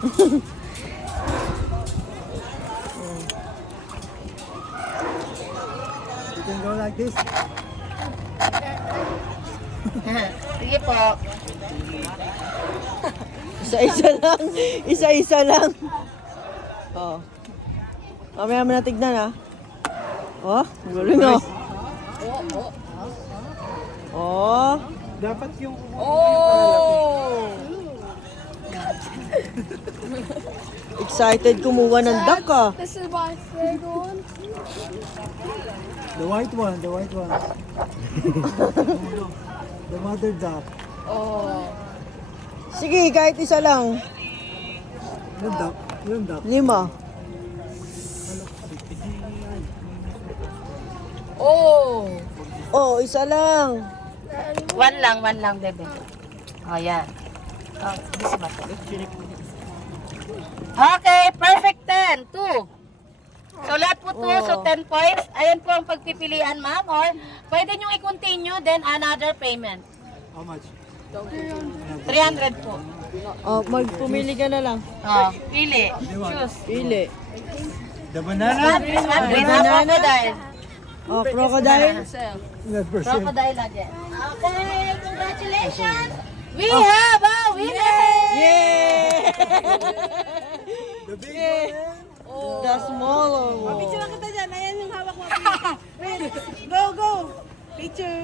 You can go like this. Sige po. Isa-isa lang. Isa-isa lang. Oh. Mamaya mo na tignan ha. Oh, ang galing oh. Oh. Dapat yung... Oh! Excited kumuha ng duck ah. This is my favorite one. The white one, the white one. The mother duck. Oh. Sige, kahit isa lang. Yung duck, yung duck. 5. Oh! Oh, isa lang. One lang, bebe. Oh, yan. Oh, this one. Okay, perfect 10. 2. So, lahat po to, so 10 points. Ayan po ang pagpipilian, ma'am. Or, pwede nyo i-continue, then another payment. How much? 300 po. Oh, magpumili ka na lang. Oh, pili. Choose. Pili. The banana? This one, green Banana. crocodile. Oh, crocodile. That person. Crocodile again. Okay, congratulations! We have a winner! Yay! The big one. The smaller one. Picture kita dyan. Ayan yung hawak mo. Wait. Go, go. Picture.